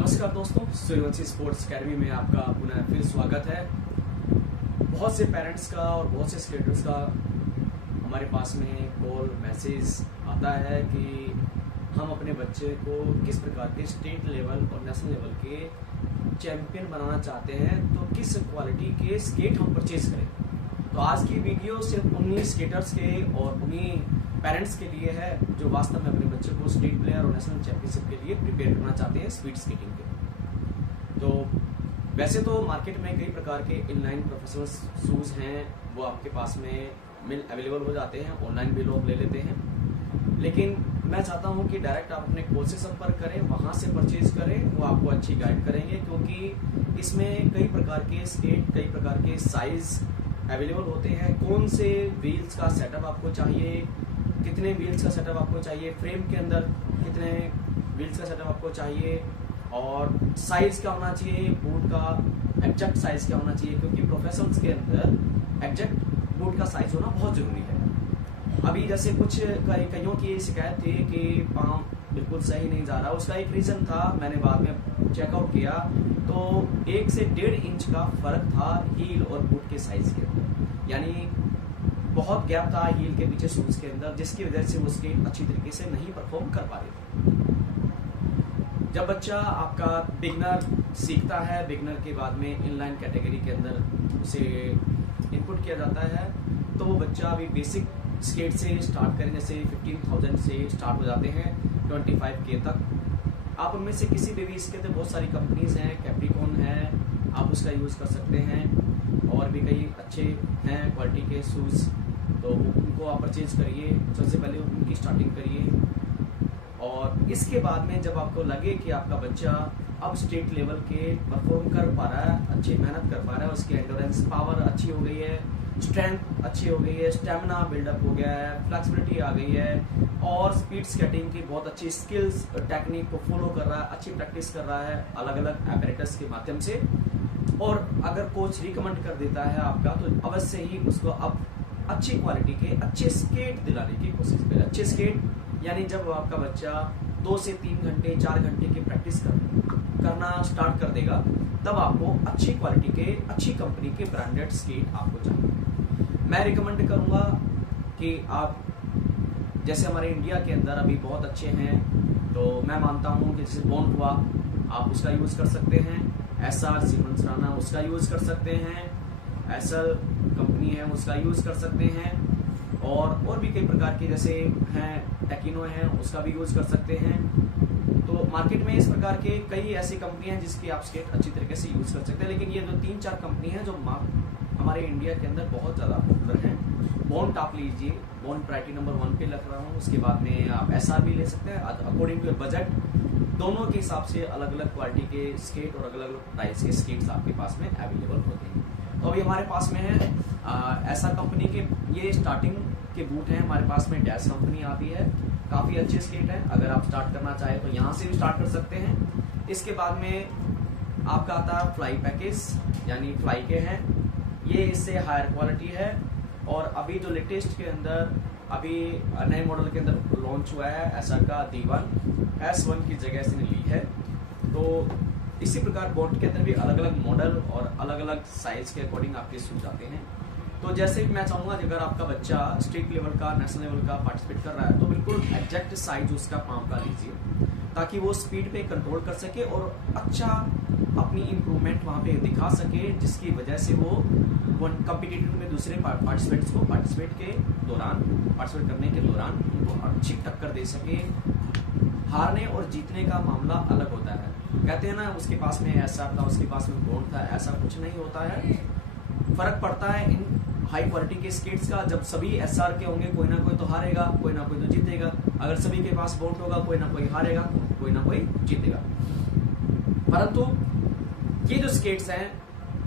नमस्कार दोस्तों, Suryavanshi sports academy में आपका पुनः फिर स्वागत है। बहुत से पेरेंट्स का और बहुत से स्केटर्स का हमारे पास में कॉल मैसेज आता है कि हम अपने बच्चे को किस प्रकार के स्टेट लेवल और नेशनल लेवल के चैंपियन बनाना चाहते हैं, तो किस क्वालिटी के स्केट हम परचेज करें। तो आज की वीडियो सिर्फ उन्हीं स्केटर्स के और उन्हीं पेरेंट्स के लिए है जो वास्तव में अपने बच्चे को स्टेट प्लेयर और नेशनल चैंपियनशिप के लिए प्रिपेयर करना चाहते हैं स्पीड स्केटिंग के। तो वैसे तो मार्केट में कई प्रकार के इनलाइन प्रोफेशनल शूज हैं, वो आपके पास में अवेलेबल हो जाते हैं, ऑनलाइन भी लोग ले लेते हैं। लेकिन मैं चाहता हूं कि डायरेक्ट आप अपने कोच से संपर्क करें, वहां से परचेज करें, वो आपको अच्छी गाइड करेंगे, क्योंकि इसमें कई प्रकार के स्केट, कई प्रकार के साइज अवेलेबल होते हैं। कौन से व्हील्स का सेटअप आपको चाहिए, कितने व्हील्स का सेटअप आपको चाहिए, फ्रेम के अंदर कितने व्हील्स का सेटअप आपको चाहिए, और साइज क्या होना चाहिए, बूट का एग्जैक्ट साइज क्या होना चाहिए, क्योंकि प्रोफेशनल्स के अंदर एग्जैक्ट बूट का साइज होना बहुत जरूरी है। अभी जैसे कुछ कईयों की शिकायत थी कि पाँव बिल्कुल सही नहीं जा रहा, उसका एक रीजन था, मैंने बाद में चेकआउट किया तो 1 से 1.5 इंच का फर्क था हील और बूट के साइज के अंदर, यानी बहुत गैप था हील के पीछे शूज के अंदर, जिसकी वजह से वो स्केट अच्छी तरीके से नहीं परफॉर्म कर पा रहे थे। जब बच्चा आपका बिगनर सीखता है, बिगनर के बाद में इनलाइन कैटेगरी के अंदर उसे इनपुट किया जाता है, तो वो बच्चा अभी बेसिक स्केट से स्टार्ट करें, जैसे 15,000 से स्टार्ट हो जाते हैं 25K तक। आप उनमें से किसी भी इसके तो बहुत सारी कंपनीज हैं, कैप्रिकॉन है, आप उसका यूज़ कर सकते हैं, और भी कई अच्छे हैं क्वालिटी के शूज़, तो उनको आप परचेज करिए। सबसे पहले उनकी स्टार्टिंग करिए, और इसके बाद में जब आपको लगे कि आपका बच्चा अब स्टेट लेवल के परफॉर्म कर पा रहा है, अच्छी मेहनत कर पा रहा है, उसकी एंडोरेंस पावर अच्छी हो गई है, स्ट्रेंथ अच्छी हो गई है, स्टेमिना बिल्डअप हो गया है, फ्लेक्सिबिलिटी आ गई है, और स्पीड स्केटिंग की बहुत अच्छी स्किल्स टेक्निक को फॉलो कर रहा है, अच्छी प्रैक्टिस कर रहा है अलग अलग एपरेटस के माध्यम से, और अगर कोच रिकमेंड कर देता है आपका, तो अवश्य ही उसको अब अच्छी क्वालिटी के अच्छे स्केट दिलाने की कोशिश करें। अच्छे स्केट यानी जब आपका बच्चा 2 से 3 घंटे 4 घंटे की प्रैक्टिस करना स्टार्ट कर देगा, तब आपको अच्छी क्वालिटी के अच्छी कंपनी के ब्रांडेड स्केट आपको चाहिए। मैं रिकमेंड करूंगा कि आप, जैसे हमारे इंडिया के अंदर अभी बहुत अच्छे हैं, तो मैं मानता हूं कि जैसे बॉन्ड हुआ, आप उसका यूज कर सकते हैं, SR सीमेंस राना उसका यूज कर सकते हैं, एसएल कंपनी है उसका यूज कर सकते हैं, और भी कई प्रकार के जैसे हैं टेकिनो हैं उसका भी यूज कर सकते हैं। तो मार्केट में इस प्रकार के कई ऐसी कंपनियां हैं जिसकी आप स्केट अच्छी तरीके से यूज कर सकते हैं, लेकिन ये जो 3-4 कंपनी है जो हमारे इंडिया के अंदर बहुत ज्यादा पॉपुलर है। बॉन्ड आप लीजिए, बॉन्ड प्रायोरिटी नंबर 1 पे रख रहा हूँ, उसके बाद में आप SR भी ले सकते हैं, अकॉर्डिंग टू बजट। दोनों के हिसाब से अलग अलग क्वालिटी के स्केट और अलग अलग प्राइस के स्केट्स आपके पास में अवेलेबल होते हैं। तो अभी हमारे पास में है SR कंपनी के ये स्टार्टिंग के बूट हैं, हमारे पास में डैश कंपनी आती है, काफी अच्छे स्केट हैं, अगर आप स्टार्ट करना चाहे तो यहाँ से भी स्टार्ट कर सकते हैं। इसके बाद में आपका आता है फ्लाई पैकेज, यानी फ्लाई के हैं, ये इससे हायर क्वालिटी है, और अभी जो लेटेस्ट के अंदर अभी नए मॉडल के अंदर लॉन्च हुआ है SR का D1 S1 की जगह इसने ली है। तो इसी प्रकार बॉन्ड के अंदर भी अलग अलग मॉडल और अलग अलग साइज के अकॉर्डिंग आपके शूज आते हैं। तो जैसे मैं चाहूंगा अगर आपका बच्चा स्टेट लेवल का, नेशनल लेवल का पार्टिसिपेट कर रहा है, तो बिल्कुल एग्जैक्ट साइज उसका पाँव का लीजिए, ताकि वो स्पीड पे कंट्रोल कर सके और अच्छा अपनी इम्प्रूवमेंट वहाँ पे दिखा सके, जिसकी वजह से वो कॉम्पिटिटिव में दूसरे पार्टिसिपेंट्स को पार्टिसिपेट करने के दौरान उनको अच्छी टक्कर दे सके। हारने और जीतने का मामला अलग होता है, कहते हैं ना उसके पास में SR था, उसके पास में बॉन्ड था, ऐसा कुछ नहीं होता है। फर्क पड़ता है इन हाई क्वालिटी के स्केट्स का। जब सभी SR के होंगे, कोई ना कोई तो हारेगा, कोई ना कोई तो जीतेगा। अगर सभी के पास बॉन्ड होगा, कोई ना कोई हारेगा, कोई ना कोई जीतेगा। परंतु ये जो स्केट्स हैं,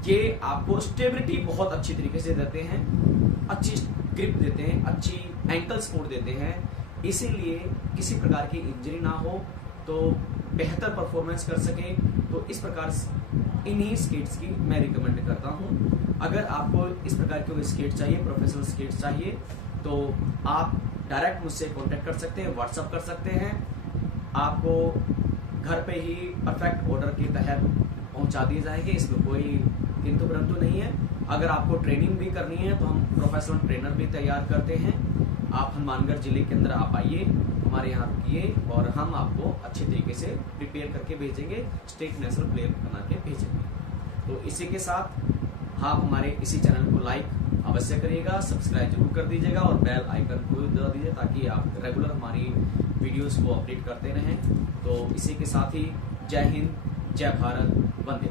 ये आपको स्टेबिलिटी बहुत अच्छी तरीके से देते हैं, अच्छी ग्रिप देते हैं, अच्छी एंकल सपोर्ट देते हैं, इसीलिए किसी प्रकार की इंजरी ना हो, तो बेहतर परफॉर्मेंस कर सके। तो इस प्रकार इन्हीं स्केट्स की मैं रिकमेंड करता हूं। अगर आपको इस प्रकार के स्केट चाहिए, प्रोफेशनल स्केट्स चाहिए, तो आप डायरेक्ट मुझसे कांटेक्ट कर सकते हैं, व्हाट्सअप कर सकते हैं। आपको घर पे ही परफेक्ट ऑर्डर के तहत पहुंचा दिए जाएंगे। इसमें कोई किंतु परंतु नहीं है। अगर आपको ट्रेनिंग भी करनी है तो हम प्रोफेशनल ट्रेनर भी तैयार करते हैं। आप हनुमानगढ़ जिले के अंदर आप आइए, हमारे यहाँ रुकिए और हम आपको अच्छे तरीके से प्रिपेयर करके भेजेंगे, स्टेट नेशनल प्लेयर बना के भेजेंगे। तो इसी के साथ आप हमारे इसी चैनल को लाइक अवश्य करिएगा, सब्सक्राइब जरूर कर दीजिएगा और बेल आइकन को दबा दीजिए ताकि आप रेगुलर हमारी वीडियोस को अपडेट करते रहें। तो इसी के साथ ही जय हिंद, जय भारत, वंदे।